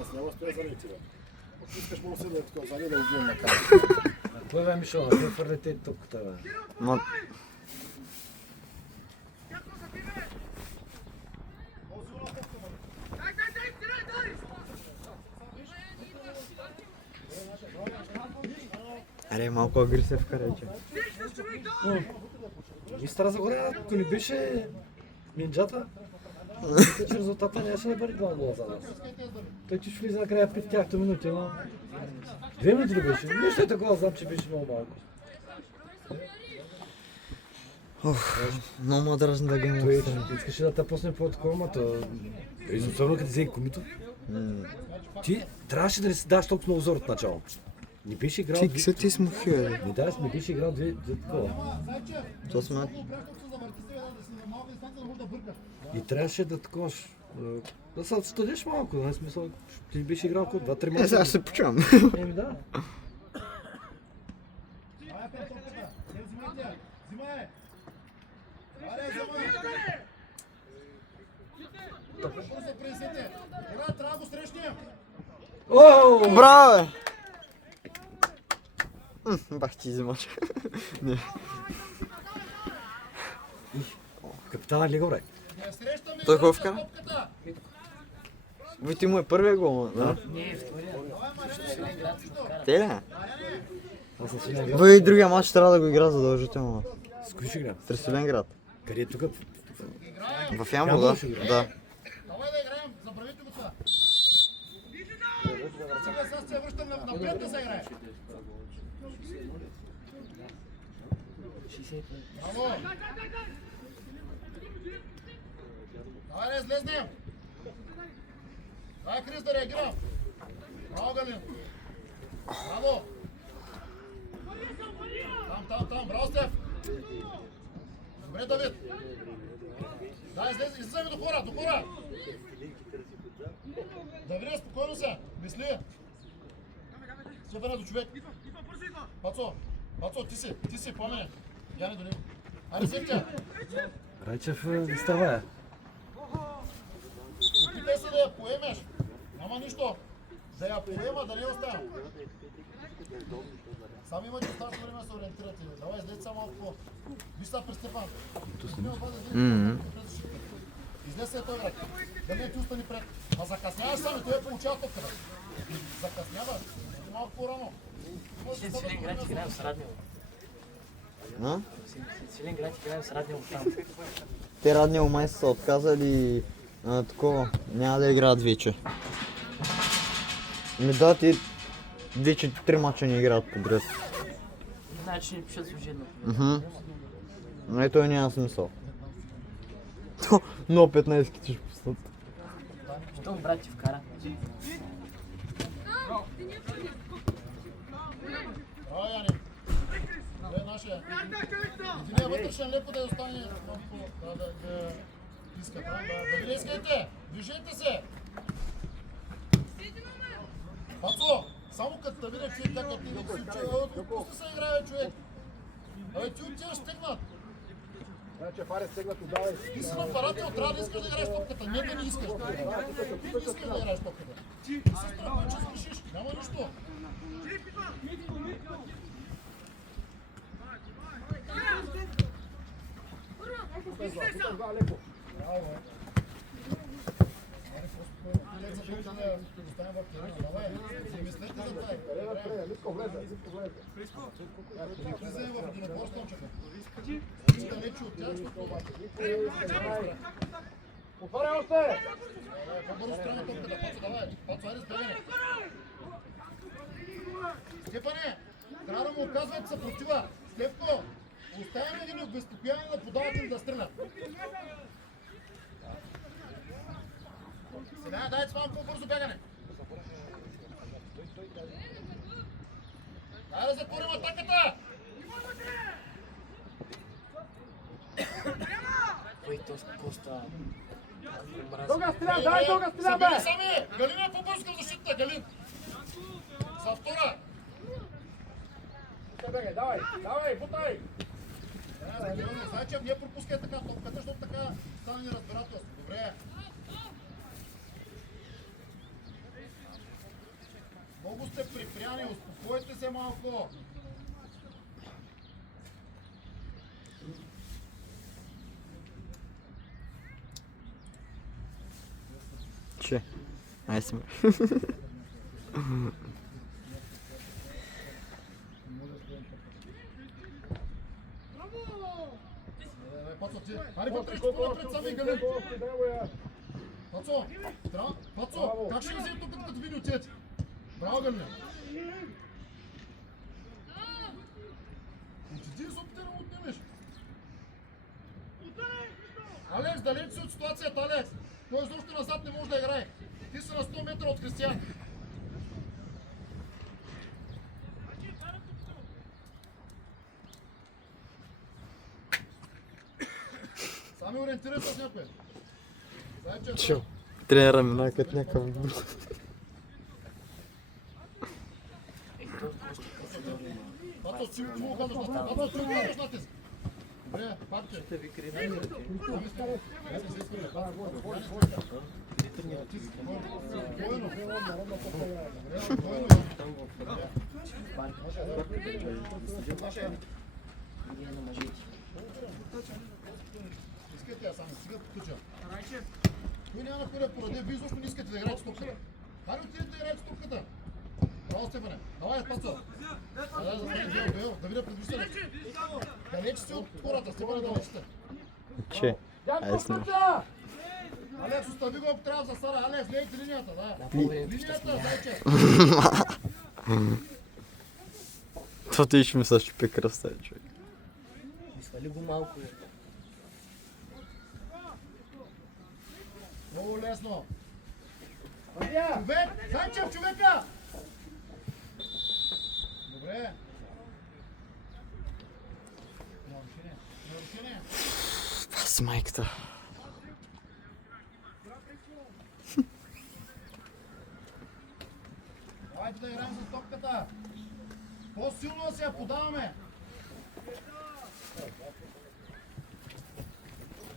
Аз няма стоя за рети, бе. Искаш му се да е такова, за не да убием на кара. Кой бе Мишо, кой фърлите топката бе? Ма... Аре, малко агресив карайче. И Стара Загора, ако не беше минджата, че резултата нямаше да бъде 2-0 за нас. Той че ще влиза накрая 5 тяхто минути, но 2 минути ли беше? Нищо е такова, знам, че беше много малко. Много ма дразни да ги Той му искаше да те пусне по-такова, ма то... Особено като взе комито. Ти трябваше да не си даш толкова много зор от начало. Не беше играл... Ти се ти смухи, бе. Не беше играл две такова. То сме... И трябваше да такош. Да се отстъдиш малко, нали смисъл, ти беше играл колко 2-3 мача. Сега ще се почувам. Еми да. Ооо! Браво, бе! Бах ти взимаш. Не. Капитана Лига, бре. Той хубав кара? Бе, ти му е първия гол, да? Не, втория. Те ли? Аз съм силен град. Бе, и другия матч трябва да го игра задължително. С кои ще игра? С Тресилен град. Къде е тук? В Ямбол, да? ще игра? Да. Давай да играем, забравете го това. Сега се връщам напред да се играе. Ало! Давай да излезнем! Давай, Крис, да реагирам! Браво, Галин! Браво! Там, браво, Стеф! Добре, Давид! Да, излизаме до хора! Давид, спокойно се! Мисли! Супер, до човек! Пацо, ти си, помене! Яне до него! Айде, сетя! Райчев не става. Опитай се да я поемеш! Няма нищо! Да я поема, да не я оставя! Сами имате достатъчно време да се ориентирате. Давай, излезте само малко по... Виж сега през Стефан. Излез се той, брат. Да не ти остани пред. А закъсняваш сами, той получава топката. Закъсняваш. Малко по-рано. Ще Свилен град играем с Раднево. А? Свилен град играем с Раднево там. Те Раднево май са отказали такова. Няма да играят вече. Ми да, ти вече 3 мача не играят подред. Значи не пишат служебно. Но той няма смисъл. Но 15 ти ще пуснат. Щом брат ти вкара. Браво, Яни. Той е нашия. Единия вътрешен леко да остане малко, да иска. Да ви искайте. Движете се. Пацо, само като да видя човек как ти си учил. Пусти се играе, човек. Абе, ти отиваш стегнат. Значи Фарес стегнат отдава и... Ти си напарател, трябва да искаш да играеш топката. Не да не искаш. Ти не искаш да играеш топката. Ти си страхуван, че сгрешиш. Няма нищо. Леко. Браво. Лек за топка да оставим в терена. Давай, замислете за тая. Лиско влезе. Не влизай в единоборството. Иска лечи от тях, Отваряй още! по-бързо страна топката. Пацо, давай. Пацо, айде сбегане. Степане, трябва да му оказват съпротива. Степко, оставяме ги на обезпокояване да подават им да стрелят. Сега дайте с малко по-бързо бягане. Дай да затворим атаката! Кой Коста? Дълга стреля, дай дълга стреля, бе! Събери сами! Галин е по-бързо към защитата, Галин! За втора! Давай, бутай! Значи, не пропускай така топката, защото така стане неразбирателство. Добре. сте припряни, успокойте се малко. Че? Ай си ме. Пацо, ти, хайде вътре, ще напред сами гали. Пацо, Пацо, как ще ги вземе тук, като види отец? Браво, Галина. Отиди с опита да го отнемеш. Алекс, далеч си от ситуацията, Алекс. Той изобщо назад не може да играе. Ти си на 100 метра от Кристиян. Сами ориентирай с някой. Чо? Тренера мина като някакъв бур. Пато, ти му оказваш натиск. Пато, ти му оказваш натиск. Добре, пак те. Искате я сами, сега потуча. Той няма на кой да пораде, вие изобщо не искате да играете с топката. Хайде отидете да играете с топката. Браво, Стефане. Давай, Пацо. Да видя предвиждане. Далеч сте от хората, Стефане, далеч сте. Че? Ай си ме. Алекс, остави го, ако трябва за Сара. Алекс, гледайте линията, да. Линията, зайче. То ти ще ми се щупи кръста, човек. Свали го малко. Много лесно. Човек! Зайчев, човека! Добре. Нарушение. С майката. Давайте да играем с топката. По-силно да се я подаваме.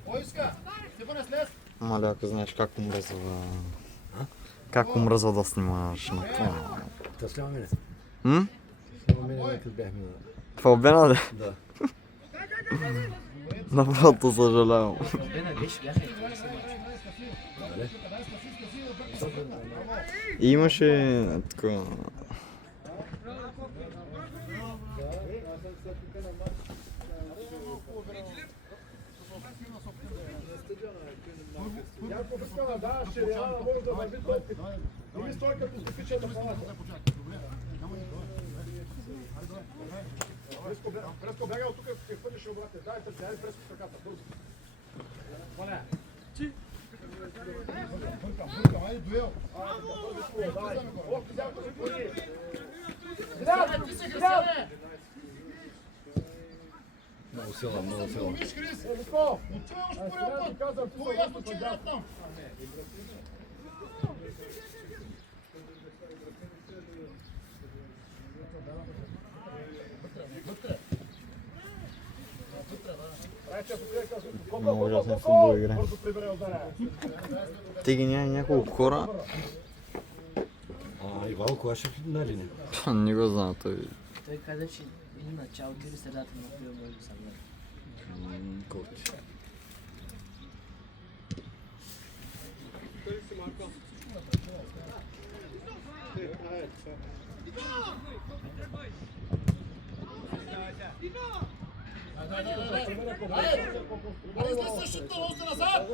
Кой иска? Стефане, слез. Маля, ако знаеш как умръзва... Как умръзва да снимаш на това. Та сляма мене. М? Сляма мене, като бяхме на... Това обена ли? Да. Направо съжалявам. Бена беше, бяха и това се И имаше такова... Яков иска да даваш, че реално може да върви топката. Ими стой като стопича на палата. Преско бяга от тук, ще хвърлиш обратно. Дай търси, дай Преско с ръката, бързо. Валя. Бъркам, айде дуел. Ох, ти взял този коли. Ти си, Християне! Много сила, много сила. Умиш, Хрис! Елиско! Отивай още първия път! Това е ясно, че играят там! Вътре! Много ужасен футбол игра. Бързо прибере ударя. Ти ги няма няколко хора. Ивал Клашев на линия. Не го знам той. Той каза, че или началото или средата на април може да събере. Коти. Дай излез същото, още назад!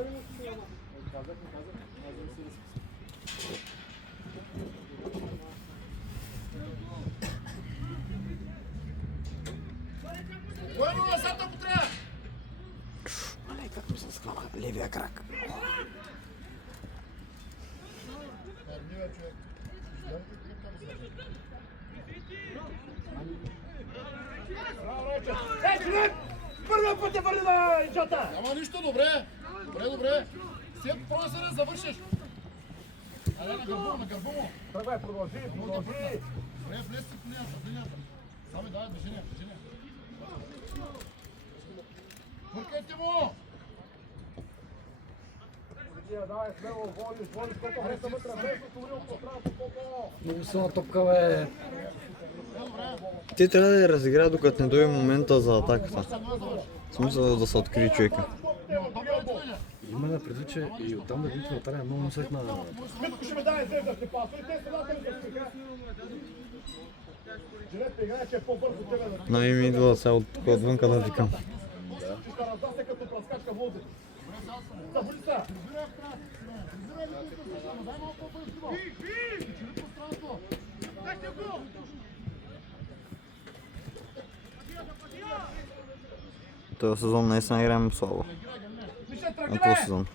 Воено назад, ако трябва! Мале, как ми се схвана левия крак. Милия човек. Първия път те върни на инчата! Ама нищо, добре. Добре. Сега просто се да завършиш. Айде на гърба му. Тръгвай, продължи. Добре, влез си в линията. Сами давай движение. Бъркайте му! Давай, смело, водиш, колко хареса вътре, без отворил пространство, колко! Много силна топка, бе. Ти трябва да я разигра, докато не дойде момента за атаката. В смисъл да се открие човека. Има да преди, че и оттам да бити вратаря много мислех на... Митко ще ме даде две да ще пасва и те са дадали да сега. Жилетта играе, че е по-бързо тебе да... Но и ми идва сега отвънка да викам. Ще раздася като праскачка в лозите. Забуди се! Този сезон наистина играем слабо. На този сезон.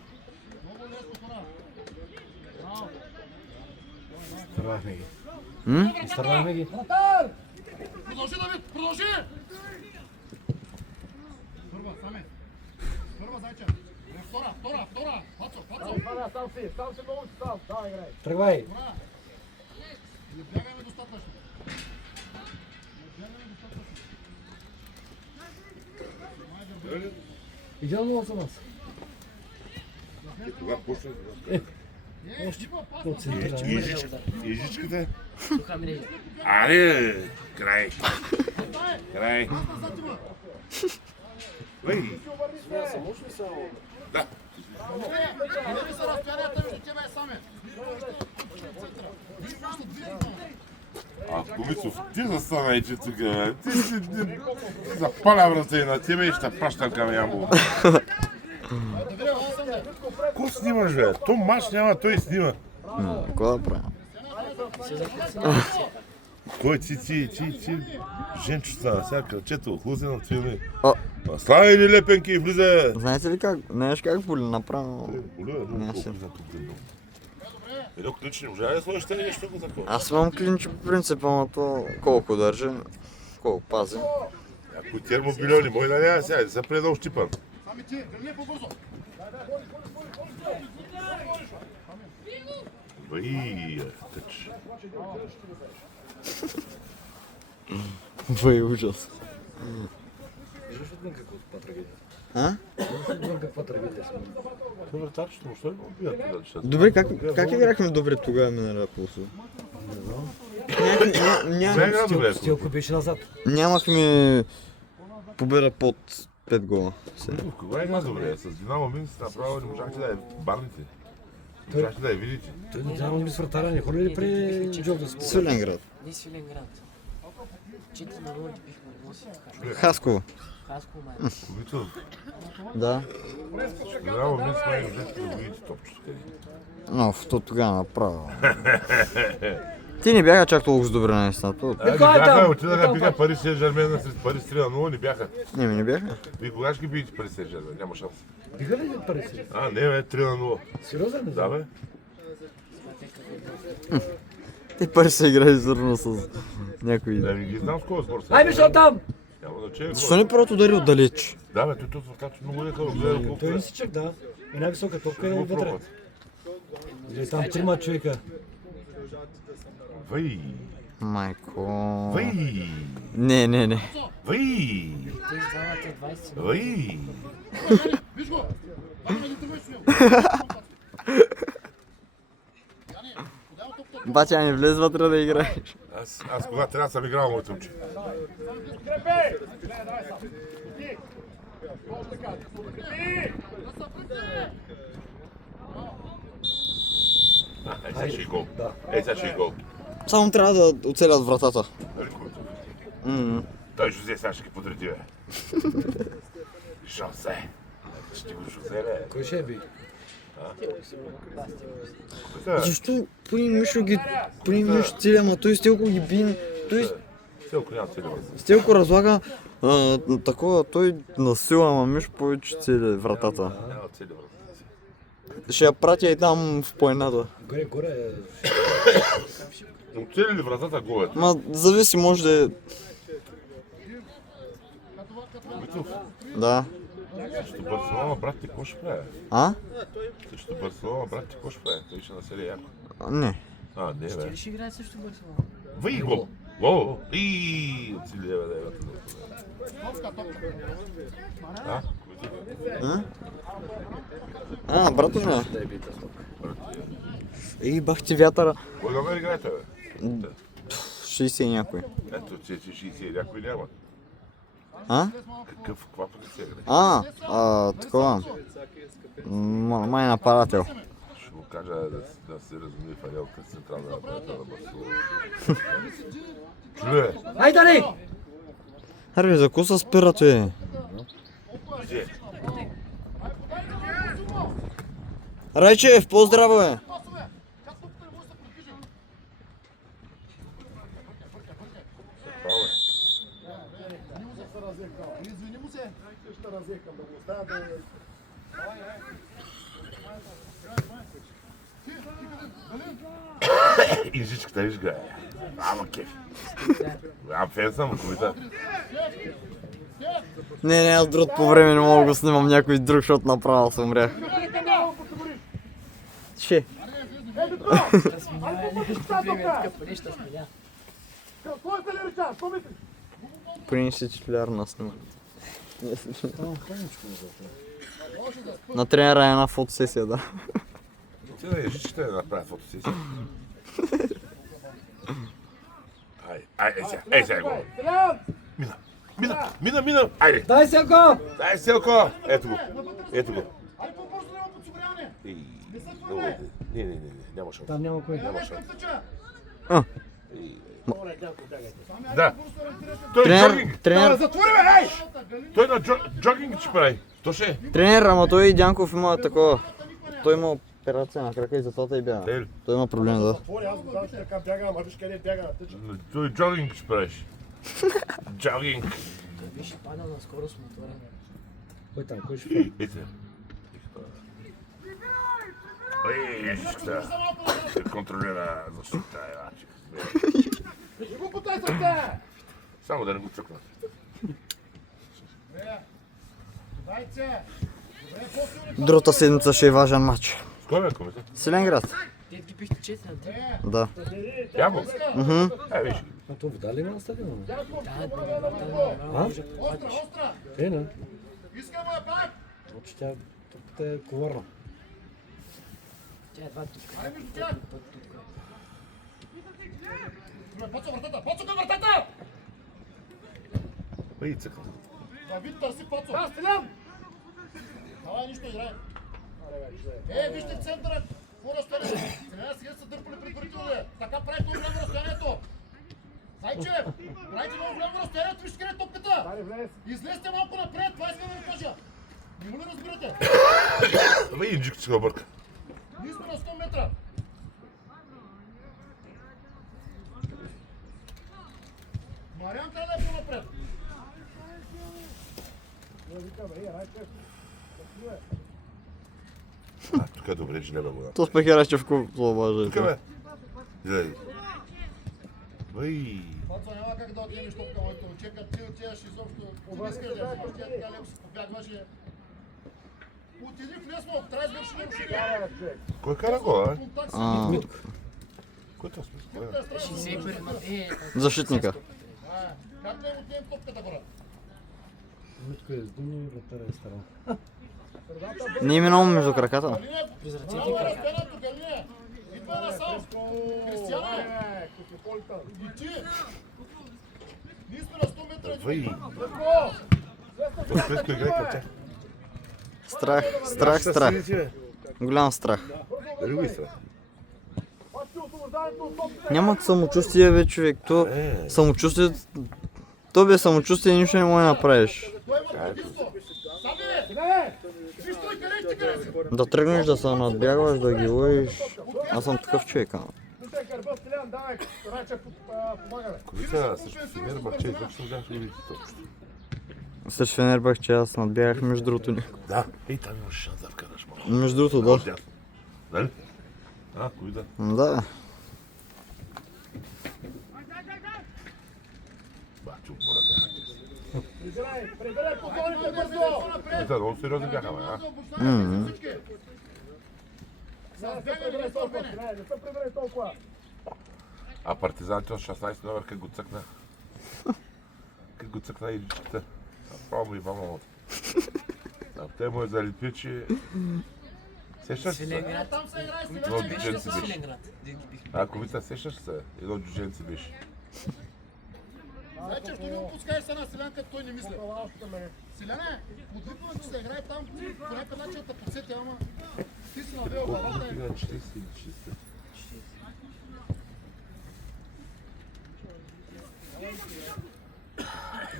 Изтървахме ги. М? Изтървахме ги. Продължи, Давид, продължи! Първа, саме. Първа, Зайче. Втора. Пацо. Сам си много сам. Да, играй. Тръгвай. Добра. Не бягаме достатъчно. Идеално за нас. Кога почна? Още концентрираме. Ежичката? Тука ми не. Аре, край. Бей, да. Гледай се разстоянията между тебе и саме. А, Комицов, ти застанай, че тук, бе. Ти запаля врата и на тебе и ще пращам към Ямбол. Ко снимаш, бе? То мач няма, той снима. Какво да правим? Кой ти, женчо стана, сега кръчето, охлузено от филми. О. Слави ни лепенки и влиза. Знаете ли как? Знаеш как боли направо? Няше. Едно ключ не може да сложиш те нещо такова. Аз имам клинч по принцип, ама то колко държи, колко пази. Ако термобилиони, мой да няма сега, да се предал щипан. Сами ти, гърни по-бързо. Бай, тъч. Бай, ужас. Виждаш отвън каква трагедия. А? Отвън каква трагедия сме. Добре, тачето, що ли? Добре, как играхме добре тогава миналия полусо? Стилко беше назад. Нямахме победа под 5 гола. Кога игра добре? С Динамо Минск направо не можахте да я баните. Не можахте да я видите. Той не трябва да би с вратаря, не ходи ли при Джордан? Свиленград. Не Свиленград. 4 на 0 ти бихме носи така. Хасково. Хаско май. Комицов, Да. Динамо Минск май не можете да видите топчето къде. Но, то тогава направо. Ти не бяха чак толкова добре наистина. Не бяха, отидаха, биха Пари Сен-Жермен сред Пари 3-0, не бяха. Не бяха. Вие кога ще ги биете Пари Сен-Жермен? Няма шанс. Биха ли пари си? А, не бе, 3-0. Сериозен ли? Да бе. Те пари се играли зърно с някой. Да, не ги знам с кой скоро са. Ай, виж там! Няма значение. Защо не първото удари отдалеч? Да бе, той точно така, че много леко гледа колко Той е. не си чак, да. И най-висока топка е Много вътре. пробват. Или там трима човека. Вай, Майко. вай, Не. вай, Те издавате 20 минути. вай. Виж го! Ами не тръгваш с него. Яни, подай топката. Бача, не влез вътре да играеш. Аз кога трябва да съм играл моето момче. Подкрепей! Гледай, давай сам. Ти! Точно така, подкрепи! Ей, сега ще е гол. Да. Ей, сега ще е гол. Само трябва да оцелят вратата. Нали, Комицов? Той Жозе сега ще ги подреди, бе. Жозе. Ще го Жозе, бе. Кой ще би? Защо пони Мишо цели, ама той Стелко ги би... Той Целко няма цели, бе. Стелко разлага такова, той на сила, ама Мишо повече цели вратата. Няма цели, бе. Ще я пратя и там в планината. Горе. Но цели ли вратата голът? Ма зависи, може да е... Комицов, Да. срещу Барселона, брат ти, какво ще прави? А? Срещу Барселона, брат ти, какво ще прави? Той ще населя яко. Не. А, не, бе. Ти ли ще играе също Барселона? Вай, гол! Гол! И оцели, бе, да, А? А, брато ми. Ей, бах ти вятъра. Кой номер играете, бе? 60 и някой. Ето, че 60 някой няма. А? Каква позиция греш? Такова. Май нападател. Ще му кажа да се разуми фанелка с централна нападател на Барселона. Чуе! Ай, Дани! Аре, за ко се спирате? Где? Райчев, поздраво бе! Извини му се. Ще разекам да го оставя да... И жичката виж грае. Ама кеф. Голям фен съм, комита. Не, аз друг по време не мога да го снимам някой друг, защото направо се умрях. Че? Нещо смея. Кой е Телерича? Що мислиш? Принеси титуляр на снима. На тренера е една фотосесия, да. Ти да е жичката да направя фотосесия. Ей сега го. Мина! Айде! Дай Селко! Дай Селко! Ето го. Ай, по-бързо няма подсигуряване. Много е. Не, няма шанс. Там няма кой. Няма шанс. Да. Да. Той е Тренер, джогинг. тренер, Затвори бе, ей! Той на джогинг ще прави. То ще е. тренер, ама той и Дянков има такова. Той има операция на крака и затова и бяга. Ей, Той има проблем, да. Отвори, аз го знам, че така бяга, ама виж къде бяга на тъча. той джогинг ще правиш. Джогинг. Беше падал на скорост мотора. Кой там, кой ще Ей, сега. Ей, жичката. Ще контролира защита. Не го потай сърце! Само да не го цъкна. Дайте. Другата седмица ще е важен матч. С кой бе, комита? Селенград. Те ги пишете 4 на 3. Да. Яго? Виж. А то вода ли има на стадиона? Да, може Остра, остра. Не. Искам я пак. Значи тя тук е коварна. тя е два тук. Ай, между тях. Пацо към вратата! Ей, цъкна. Давид търси Пацо. Аз стрелям! Давай, нищо играй. Вижте в центъра. Какво разстояние? Сега са дърпали предварително. Така прави много голямо разстоянието. Зайчев, правите много голямо разстоянието. Вижте къде е топката. Аре, влез! Излезте малко напред. Това искам да ви кажа. Не го ли разбирате? Ей, инджик се обърка. Ние сме на 100 метра. Мариан трябва да е по-напред. Тук е добре, че не бе вода. То спех Рачевко злобаже. Тук бе. Гледай. Ей. Пацо, няма как да отнемеш топка, моето. Чека, ти отиваш изобщо. Ти не искаш да я взимаш, тя така леко се побягваш. Отиди в лесно, трябва да извърши нарушение. Кой кара гола, бе? Контакт Кой е това смисъл? 61 Защитника. Как да им отнем топката, хора? Митко е с думи, вратаря е стара. Не е минало между краката. Галине, право е разпенато, Галине. Идва насам. Кристияне, и ти. Ние сме на 100 метра. Вей. Леко! Това Светко играе към тях. Страх. Голям страх. Дали го изтра? Няма самочувствие, бе, човек. То самочувствие... То бе самочувствие, нищо не може да направиш. Той има предимство. Сами! Виж той къде ти къде си? Да тръгнеш да се надбягваш, да ги ловиш. Аз съм такъв човек, ама. Комита срещу Фенербахче, изобщо не знаеш да го видите точно. Срещу Фенербахче аз надбягах между другото ни. Да. Ей, там имаш шанс да вкараш малко. Между другото, да. Нали? Комита. Да. Бачо, бората. Прибирай позорите бързо! Комита, много сериозни бяха, бе, Не се прибирай толкова! А партизаните от 16 номер как го цъкна? Как го цъкна и личката? Направо му и вамамото. А те му е залепи, че Сещаш се? Свиленград. Там се играе Едно Свиленград. джудженци беше. Свиленград. Дето бих. Ако вица, сещаш се? Едно джудженци беше. Значи, що не го пускаеш се на Селянка, той не мисля. Селяна, отвикваме, че се играе там, по някакъв начин да подсети, ама ти си навел Колко главата и... стига? 40 или 60?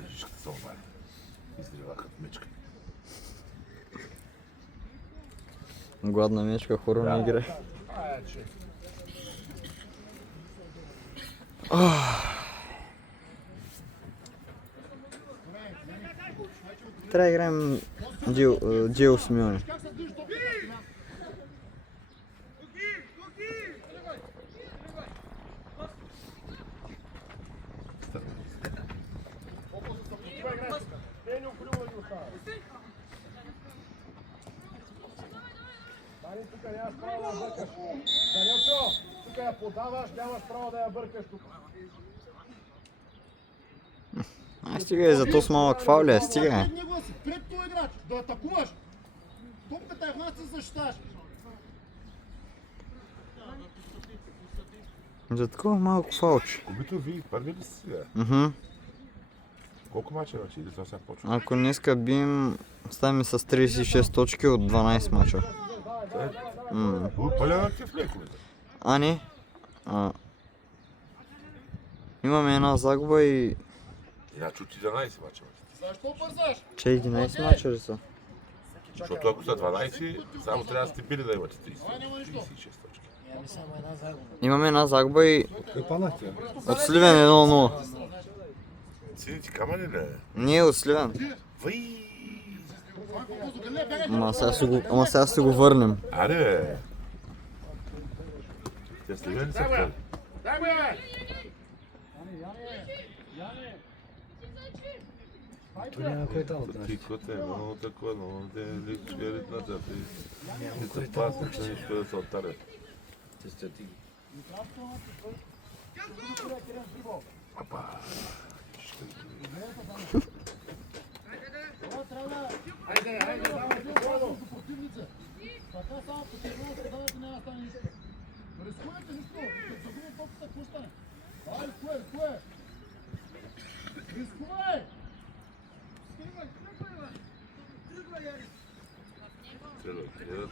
Виж като се обади. Издрива като мечка. Гладна мечка, хора не играе. Трябва да играем Джио Симеоне. Как се движи топката? Не е необходимо да ги оставя. Дани, тук нямаш право да бъркаш. Данилчо, тук я подаваш, нямаш право да я бъркаш тук. Стига и зато с малък фаул е, стига. Пред него си, пред този играч, да атакуваш. Топката е в нас, да се защитаваш. За такова малко фаулче. Кубито ви, първи ли си сега? Колко мача вече? Или това сега почва? Ако днеска бим, ставаме с 36 точки от 12 мача. Пълен актив ли е кубито? А, не. Имаме една загуба и... Иначе от 11 мача. Защо бързаш? Че 11 мача ли са? Защото ако са 12, само трябва да сте били да имате 36 точки. Имаме само една загуба. Имаме една загуба и Какви панахте? от Сливен 1-0. Сините камъни ли? Не е от Сливен. Въй! Ама сега ще го върнем. Аре бе! Те сливени са втори. Дай го я, То няма кой там от нас. Ти коте, много такова, много те личи ритната. Ти се пасна, че нищо да се отаря. Апа! Хайде, давай, свободно. Така само по термина се давате, няма да стане нищо. Рискувайте нищо, като загубим топката, какво стане? Давай, рискувай! Рискувай!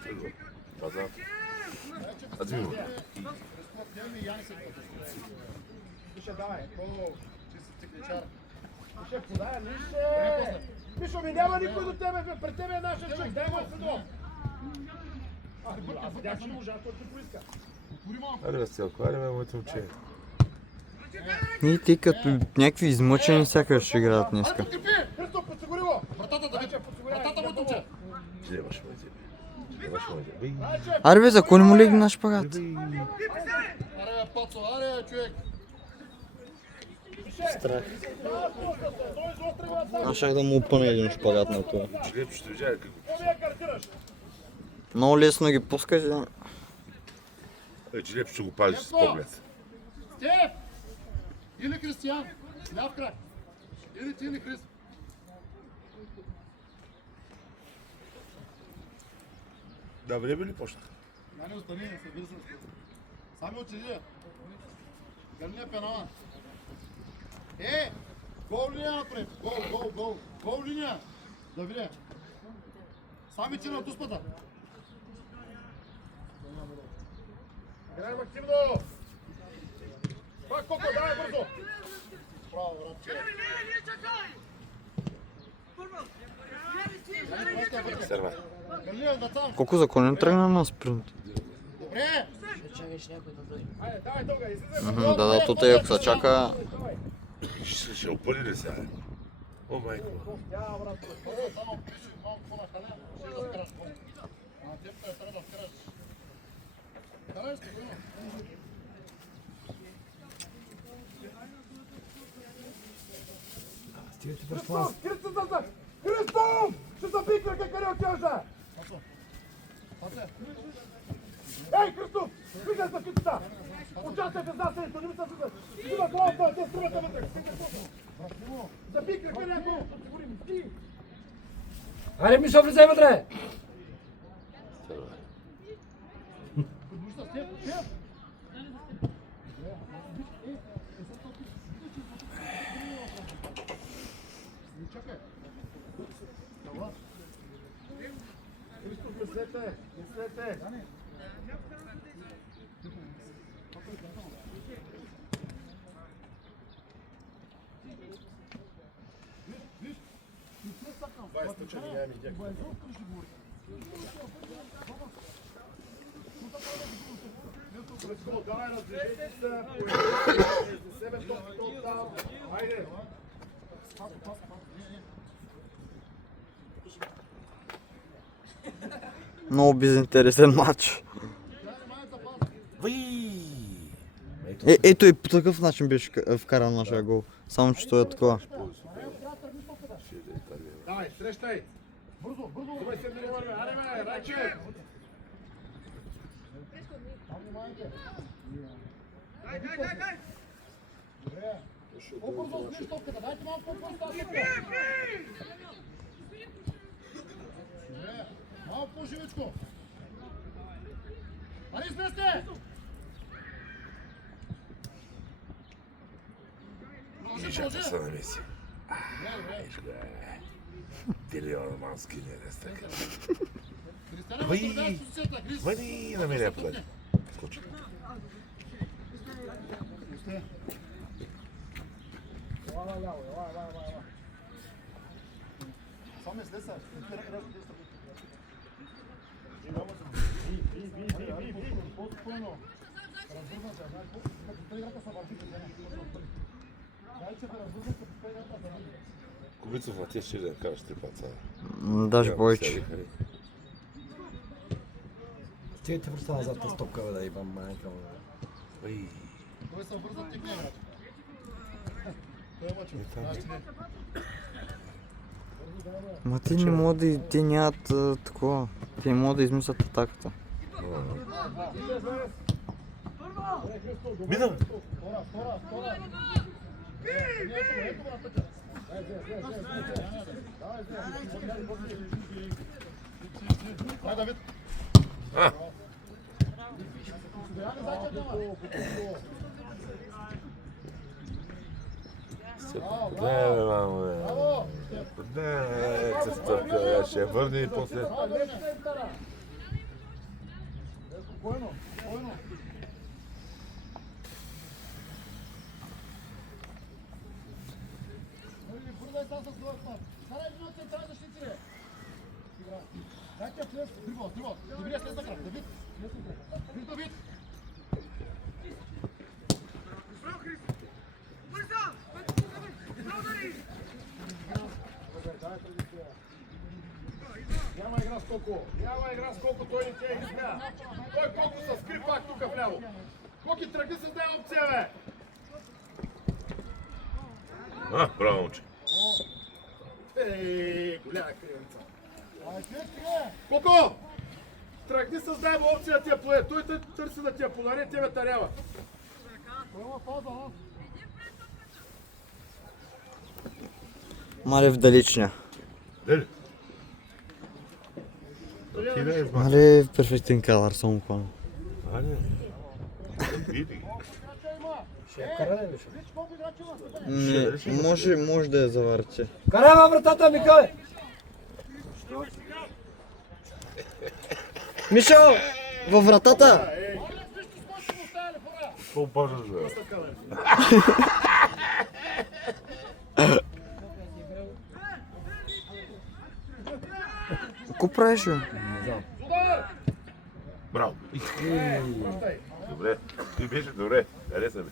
Тръгва. Паза. Админо. Миша, давай. Миша, подай, Миша! Мишо, ми няма никой до тебе, пред тебе е нашия човек, дай го седло! Аз видях, че не можа, той ти поиска. Аре бе, Стелко, аре бе, моето момче. И те като някакви измъчени сякаш ще играят днеска. Христо, подсигури го! Вратата да види! Вратата му тумче! Вземаш ме, вземаш ме. Аре бе, за кой не му легне на шпагат? Аре бе, Пацо, аре човек! Страх. Аз щях да му опъна един шпагат на това. Жилеп, ще видя как го Какво ми я картираш? Много лесно ги пускаш. Жилеп ще го пазиш с поглед. Стеф! Или Кристиян! Ляв крак! Или ти, или Христ! Да, време ли почнах? Не остани, се вижда. Сами отиди. Гърния пенала. Гол линия напред. Гол. Гол линия. Да видя. Сами ти на туспата. Играем активно! Пак, Коко, давай бързо! Право, братче. Серва. Гърния на там. Колко законен тръгна на спринт? Добре. Ще чакаш някой да дойде. Айде, давай тога, излизай! Да, тук е, ако се чака... Ще опъли ли сега? О, майко. Само пише малко по-нахаля. Ще да вкараш кой. А теб трябва да вкараш. Карай спокойно. Стига ти през план. Христо! Ще забий крака, къде отиваш да? Ей, Христо! Влизай за китата! Участвайте в засенето, не ми се влизай! Има главата, те струвате вътре! Забий крака някой, ще си горим! Ти! Айде, Мишо, влизай вътре! Чакай. Христов, мислете, мислете. Христов, давай разрешете се. Между себе топ там. Хайде. Много безинтересен матч. Ето и по такъв начин беше вкаран нашия гол. Само че той е такова. Давай, срещай. Бързо, бързо. Давай се да върве. Аре бе, Райче. По-бързо смиш топката, дайте малко по-бързо тази топка. Добре, малко по-живичко. Аре, изместе! Мишата се намеси. Телеормански не сте. Кристиана, възстановяваш позицията, Крис. Вани на мене подаде. Скочи. Само слеса. По-спокойно. Развърна се, знаеш, като играта са върви. Дайте да развърна се, като играта са върви. Кубицов, а ти ще да кажеш 3 пъти. Даже повече. Ти ти представя за тази топка, бе, да имам майка. Той се върза типния играч. Той е мъчен. Знаеш ти не? Ма ти не могат да, те нямат такова. Те не могат да измислят атаката. Мина! Втора. Ето го на пътя. Дай, Давид. Не, бе, мамо, бе. Не, се стъпка, ще върне и после. Спокойно. Бързай сам с главата. Карай един от централни защити, бе. Дайте плес. Дрибол. Добрия след накрая. Давид. Давид. Няма игра с колко той не тя игра. Той колко се скри пак тук вляво. Коки, тръгни с тази опция, бе. Браво, момче. Голяма кривица. Коко! Тръгни с тази опция да ти я плое. Той те търси да ти я подари, тебе тарява. Мале в далечния. Дели? Мале в перфектен кадър, само това. Ане. Види. Ще я кара, ли беше? Може да я заварите. Карай във вратата, Микале! Мишо! Във вратата! Какво бажаш, бе? Какво правиш, бе? Браво. Добре. Ти беше добре. Хареса ми.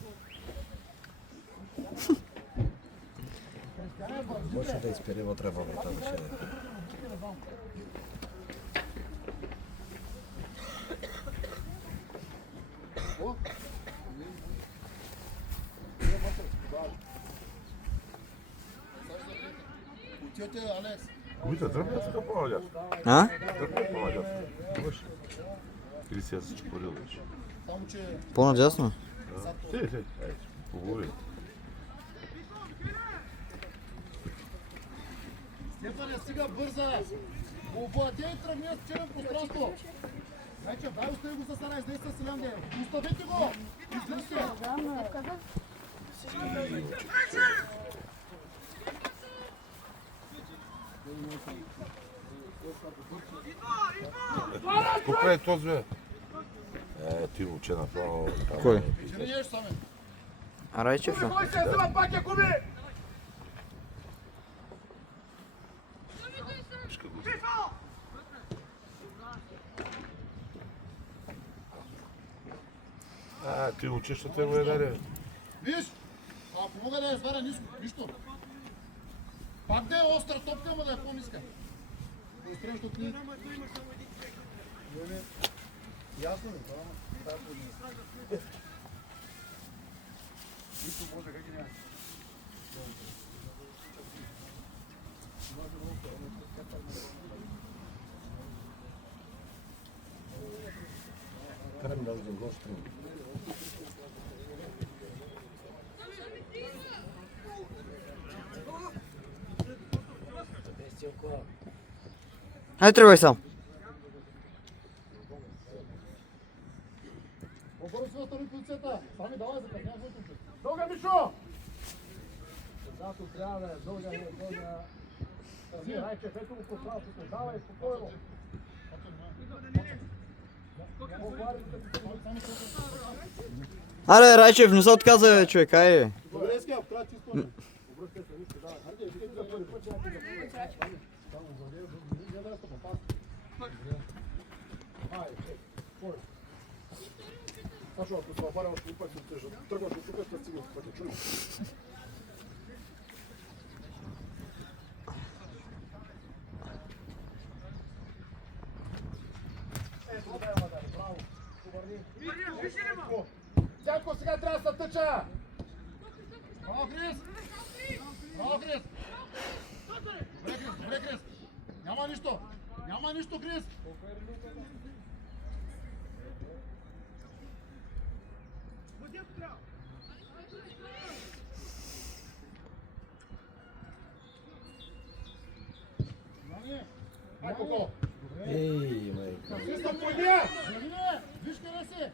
Може да изпери вътре във вратата, ще е. Отивате, Алекс. Кубица, тръпна се по-надясно. А? Тръпна по-надясно. Имаш? Или си я се чупорил вече? Само, че По-надясно? Ти. Айде, поговори. Стефане, сега бърза. Обладей тръгне с черен пространство. Райчев, дай остави го с Сара, изнес с Илян, оставете го! Излезте! Колко е този, бе? Ти момче направо... Кой? Ще не еш саме. А Райчев ли? Кой се взима пак я губи? Ти момче, що те го е даре? Виж, ако мога да я сваря ниско, нищо. Пак да е остра топка, ама да е по-ниска. Да устрем, защото ни... Ясно ли, това? Това е по-ниска. Нищо може, как и няма. Карам да го гостро. Хайде, тръгвай сам. По-бързо си възстанови позицията. Сами давай, закъсня в вътре. Дълга, Мишо! Зато трябва да е дълга, не дълга. Райчев, ето го пространството. Давай, спокойно. Аре, Райчев, не се отказа, бе, човек, айде. Добре, скъп, трябва да ти изпълня. Сашо, ако се обаря още път се тежа. Тръгваш от тук, ще стигнеш пътя. Чуй. Дядко, сега трябва да се тъча! Браво, Крис! Браво, Крис! Добре, Крис, добре, Крис! Няма нищо! Няма нищо, Крис! Ай, Коко! Ей, майка. Христо, пойди! Виж къде си!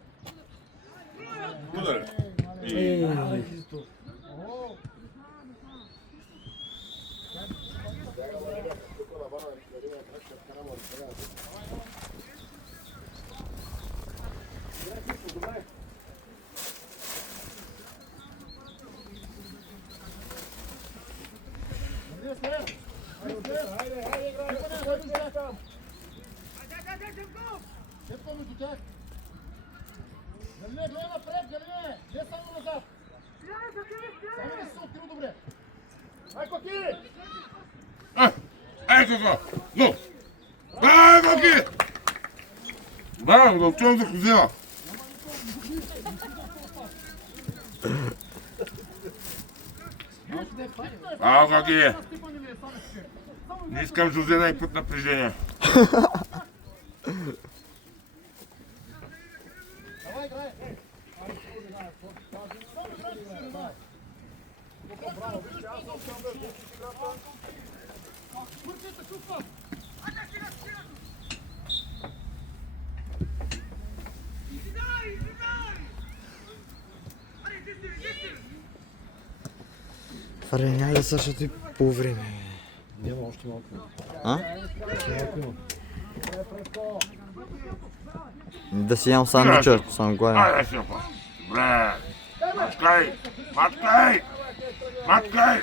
Ударе. Ей, Христо. Шепка между тях! Галине, гледай напред, Галине! Не само назад! Само да се открил добре! Ай, Коки! Ай, Коко! Ну! Браво, Коки! Браво, да отивам за козела! Браво, Коки! Не искам Жозена и път напрежение. Давай, играй! Аре, няма да същото и по време. Няма още малко. А? Малко има. Да си ям сандвича, съм гладен. Айде, шефа! Добре! Мачкай! Мачкай! Мачкай!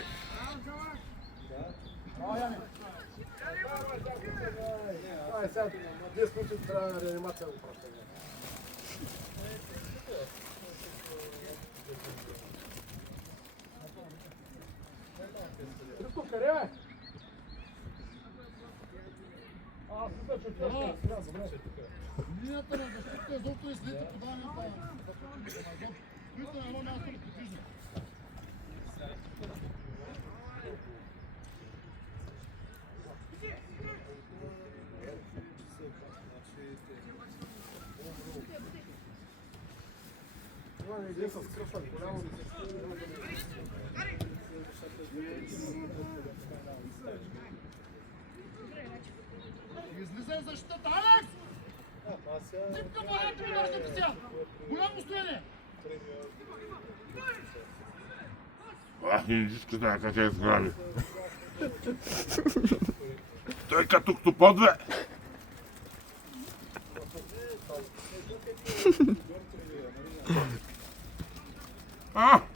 Ай, сега 10 минути трябва на реанимация да го пращаме. Христо, къде бе? Аз мисля, че ти ще сега, добре. Линията на защита изобщо е след подаването на... Христо на едно място ли подвижда? Един с кръста, голямо. Излизай в защитата, Алекс! Индийска знае как е сграби. Той като подве.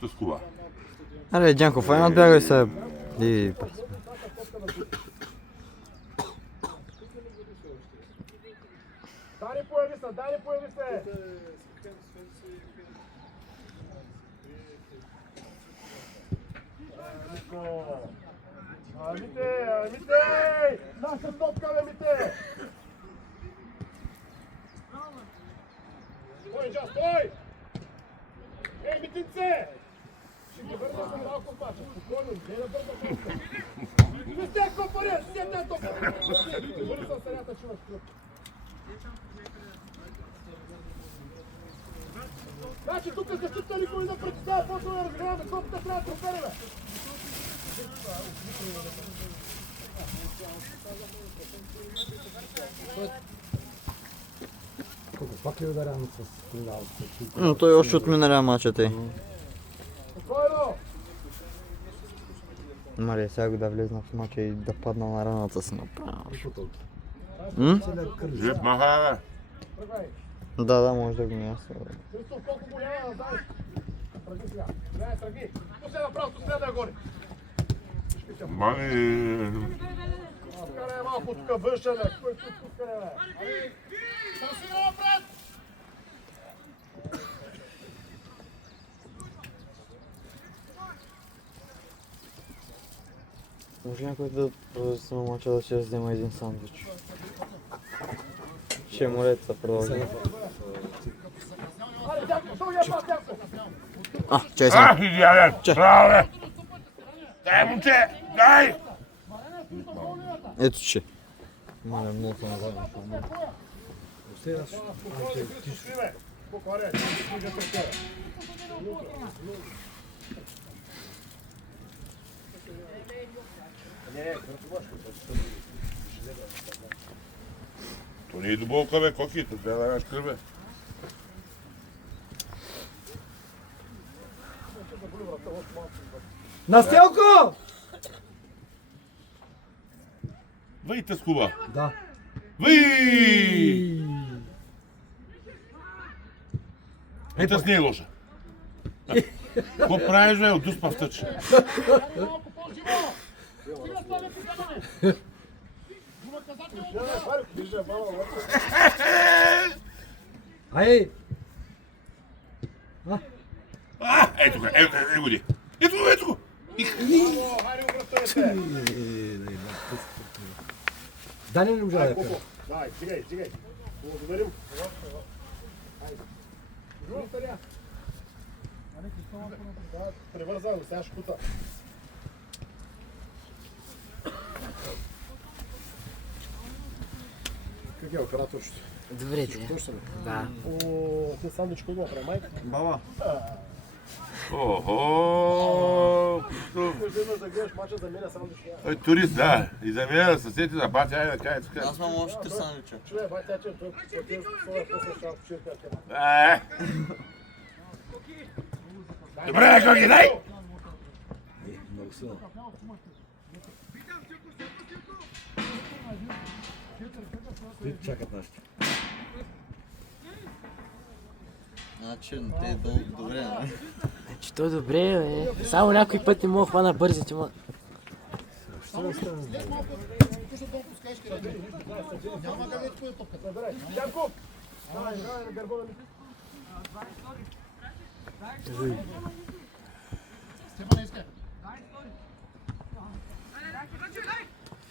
С хубава. Аре, Джанков, ай надбягай се. И... Дани, появи се, Дани, появи се! Амите! Наша топка, Амите! Стой, Джа, стой! Ей, Митинце! Ще ги върна за малко в мача. Спокойно, не да бърза просто. Не сте компария, седна топка! Върна съм сърята, чуваш клюк. Значи тук защита никой да представя, почва да разгряваме, колкото трябва да пропереме. Колко пак ли ударям с финалата? Но той още отминаря мачата й. Спокойно! Мария, сега го да влезна в мача и да падна на раната си направо. Жеп маха, Тръгвай! Да, може да го място. Христов, колко го няма да знаеш? Тръгни сега. Не, тръгни. Пустай направо, следва горе. Мани... Пускане малко тук външен, кой тук пускане, бе? Пустай напред! Може някой да продължи на мача да ще взема един сандвич. Ще мореца продължи. Аре, дядко, що я пас, дядко? Чай сега. Идеален! Браво, бе! Дай, момче! Дай! Ето че. Маля, много съм назаден. Следваш. Спокойно, Христов, шли, бе! Колко, аре, стига търпя. То не е до болка, бе, кокито, трябва да нямаш кръв, бе. Настелко! Въйте с хуба! Да. Въй! Ето с не е лоша. Какво правиш, бе? Отдуспа в тъч. Малко по-живо! Стига стане писане! Ай! Ето го, ето го. Ето го! Хайде, обръщайте! Дани не можа да я пее. Дай, стигай. Благодарим. Журтаря. Превърза го, сега шкута. Как е операторчето? Добре, ти. Точно ли? Да. О, ти сандвич кой го направи, майка? Баба. Охо! Кажи да гледаш мача за мен, сандвич няма. Той турист, да. И за мен да се сети да бати, айде да каже така. Аз имам още 3 сандвича. Човек, бай, тя че той платил своя после шал в черка. Добре, коки, дай! Много силно. Чакат нашите. Значи, те добре, не? Значи то добре, бе. Само някой път не мога хвана бързите, ма. След малко, точно долу пускаш къде. Няма къде да твоя топката. Събирай. Янко! Давай, на гърбона ми. Стефан иска.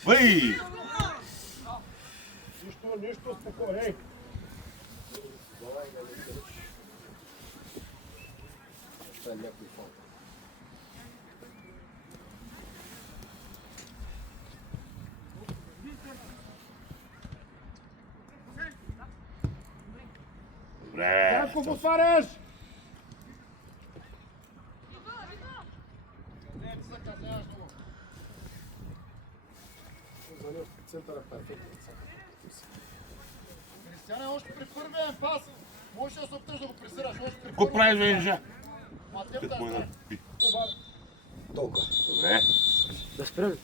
Въй! Нищо, спокойно, ей! Добре! Янко, го сваряш! Центъра перфектно. Кристиане, още при първия пас. Можеш да се опиташ да го пресираш. Още при Какво правиш, бе, Инжа? Матем Като му е да на пи. Толкова. Добре. Да спрем.